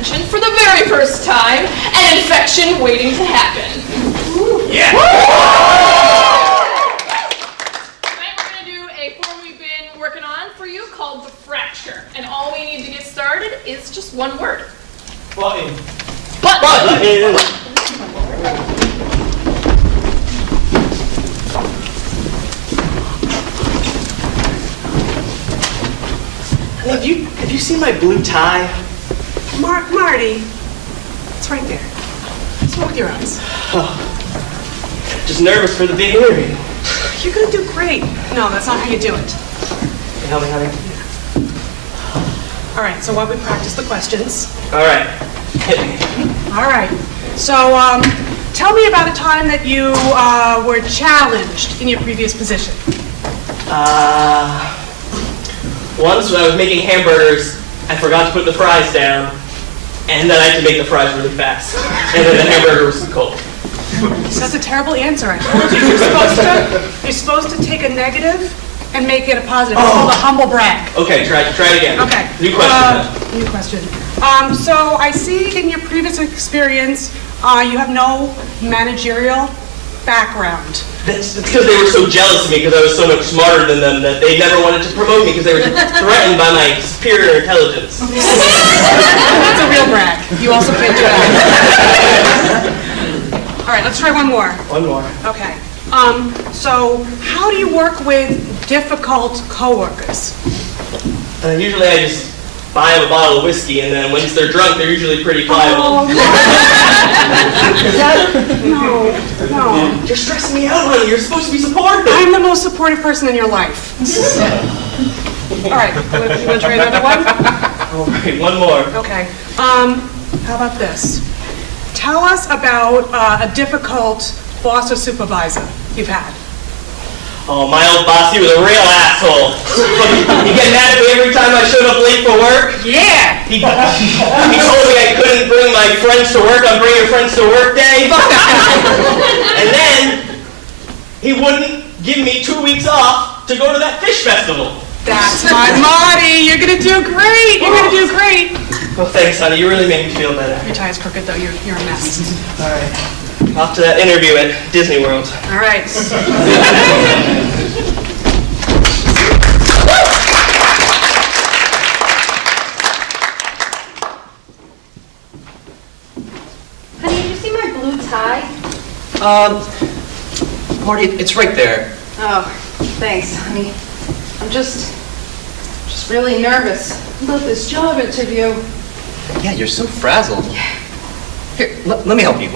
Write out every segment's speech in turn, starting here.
intervention for the very first time, an infection waiting to happen. Yeah! Tonight we're going to do a form we've been working on for you called the fracture. And all we need to get started is just one word. Button. Button. Have you seen my blue tie? Marty, it's right there. What's wrong with your eyes? Just nervous for the big interview. You're gonna do great. No, that's not how you do it. Tell me how to... All right, so while we practice the questions. All right, hit me. All right, so tell me about a time that you were challenged in your previous position. Once when I was making hamburgers, I forgot to put the fries down, and then I had to make the fries really fast. And then the hamburger was cold. So that's a terrible answer. I told you you're supposed to take a negative and make it a positive. It's called a humble brag. Okay, try it again. Okay. New question. New question. So I see in your previous experience, you have no managerial background. It's because they were so jealous of me because I was so much smarter than them that they never wanted to promote me because they were threatened by my superior intelligence. That's a real brag. You also can't do that. All right, let's try one more. One more. Okay. So how do you work with difficult coworkers? Usually I just buy them a bottle of whiskey, and then once they're drunk, they're usually pretty pliable. No. You're stressing me out, honey. You're supposed to be supportive. I'm the most supportive person in your life. All right, you want to try another one? All right, one more. Okay. How about this? Tell us about a difficult boss or supervisor you've had. Oh, my old boss, he was a real asshole. He'd get mad at me every time I showed up late for work. Yeah! He told me I couldn't bring my friends to work on Bring Your Friends to Work Day. And then he wouldn't give me 2 weeks off to go to that fish festival. That's my Marty! You're gonna do great! You're gonna do great! Well, thanks, honey. You really made me feel better. Your tie's crooked, though. You're a mess. All right. Off to that interview at Disney World. All right. Honey, did you see my blue tie? Marty, it's right there. Oh, thanks, honey. I'm just really nervous about this job interview. Yeah, you're so frazzled. Here, let me help you.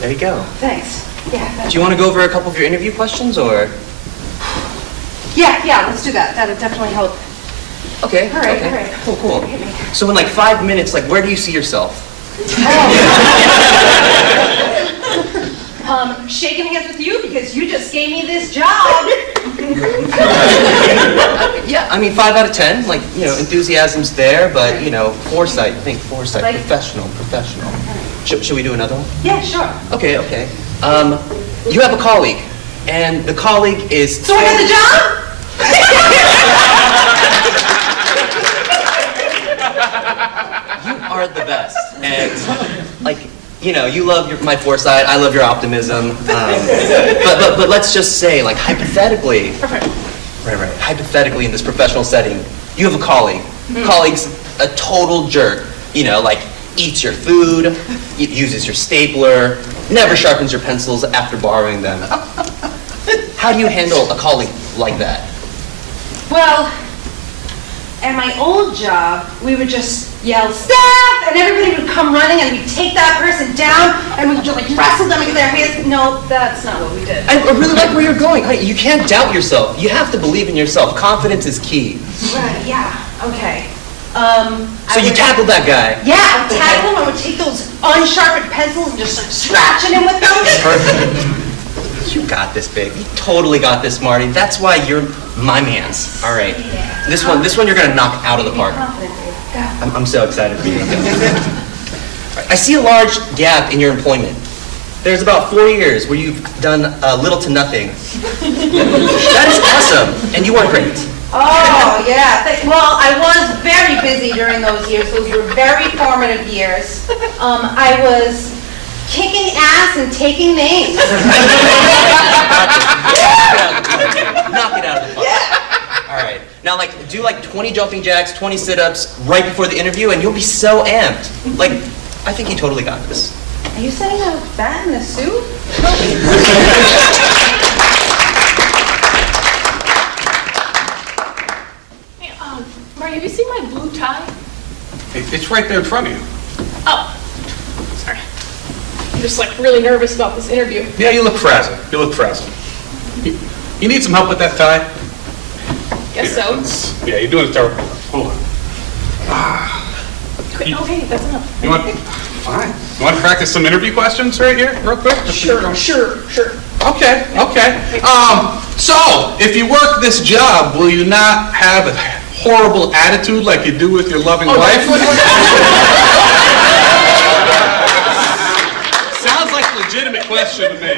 There you go. Thanks. Yeah. Do you want to go over a couple of your interview questions, or? Yeah, let's do that. That'd definitely help. Okay. All right. Cool. Hit me. So in like 5 minutes, like, where do you see yourself? Shaking hands with you because you just gave me this job. Yeah, I mean, 5 out of 10. Like, enthusiasm's there, but, foresight. Think foresight. Like- Professional. Should we do another one? Yeah, sure. Okay. You have a colleague, and the colleague is... So I got the job? You are the best. And, you love my foresight, I love your optimism. But let's just say, hypothetically... Perfect. Right. Hypothetically, in this professional setting, you have a colleague. Colleague's a total jerk. Eats your food, uses your stapler, never sharpens your pencils after borrowing them. How do you handle a colleague like that? Well, at my old job, we would just yell, "Staff!" and everybody would come running and we'd take that person down and we'd just wrestle them against their hands. No, that's not what we did. I really like where you're going. Honey, you can't doubt yourself. You have to believe in yourself. Confidence is key. Right, yeah, okay. So you tackled that guy. Yeah, I would tackle him. I would take those unsharpened pencils and just start scratching him with them. Perfect. You got this, babe. You totally got this, Marty. That's why you're my man's. All right. This one you're gonna knock out of the park. I'm so excited for you. I see a large gap in your employment. There's about 4 years where you've done little to nothing. That is awesome, and you are great. Oh, yeah. Well, I was very busy during those years. Those were very formative years. I was kicking ass and taking names. Knock it out of the park. All right. Now, like, do like 20 jumping jacks, 20 sit-ups right before the interview, and you'll be so amped. Like, I think he totally got this. Are you saying I was fat in a suit? Hey, Marty, have you seen my blue tie? It's right there in front of you. Oh, sorry. I'm just like really nervous about this interview. Yeah, you look frazzled. You look frazzled. You need some help with that tie? Guess so. Yeah, you're doing it terrible. Hold on. Okay, that's enough. You want? Fine. You want to practice some interview questions right here, real quick? Sure. Okay. So, if you work this job, will you not have a horrible attitude like you do with your loving wife? Sounds like a legitimate question to me.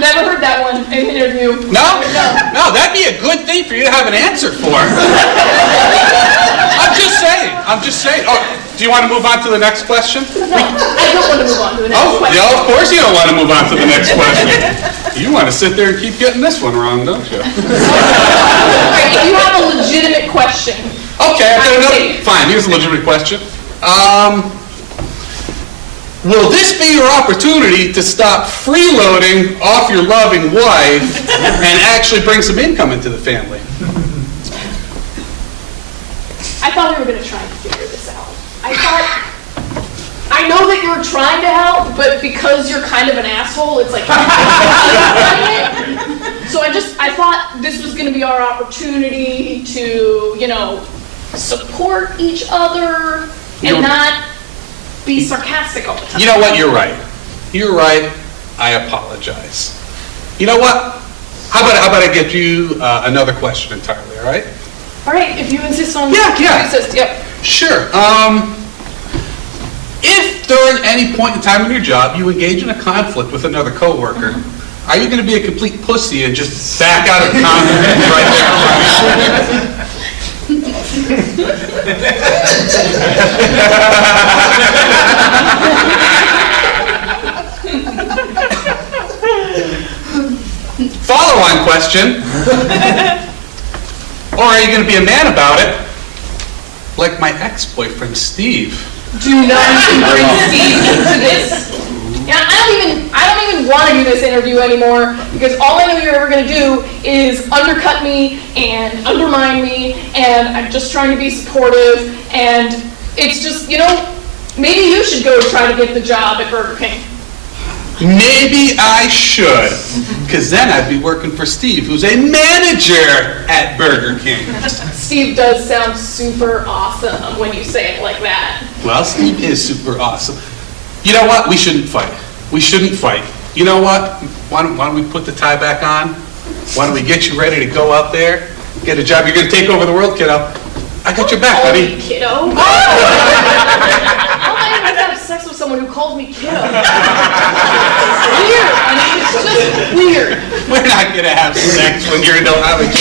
Never heard that one in an interview. No, that'd be a good thing for you to have an answer for. I'm just saying. Oh, do you want to move on to the next question? No, I don't want to move on to the next question. Yeah, of course you don't want to move on to the next question. You want to sit there and keep getting this one wrong, don't you? Alright, if you have a legitimate question. Okay, I've got I another. see. Fine, here's a legitimate question. Will this be your opportunity to stop freeloading off your loving wife and actually bring some income into the family? I thought we were going to try and figure this out. I know that you're trying to help, but because you're kind of an asshole, it's like, so I thought this was going to be our opportunity to, support each other and not be sarcastic all the time. You know what? You're right. You're right. I apologize. You know what? How about I get you another question entirely, all right? All right, if you insist on Yeah. if you insist, yep. Sure. If during any point in time in your job you engage in a conflict with another coworker, are you going to be a complete pussy and just back out of the conflict right there? Follow-on question. Or are you going to be a man about it, like my ex-boyfriend Steve? Do not bring Steve into this. Yeah, I don't even want to do this interview anymore because all I know you're ever going to do is undercut me and undermine me, and I'm just trying to be supportive, and it's just, maybe you should go try to get the job at Burger King. Maybe I should, because then I'd be working for Steve, who's a manager at Burger King. Steve does sound super awesome when you say it like that. Well, Steve is super awesome. You know what? We shouldn't fight. We shouldn't fight. You know what? Why don't we put the tie back on? Why don't we get you ready to go out there, get a job? You're going to take over the world, kiddo. I got your back, buddy. Call me kiddo? How am I going to have sex with someone who calls me kiddo? Weird. I mean, it's just weird. We're not going to have sex when you don't have a job.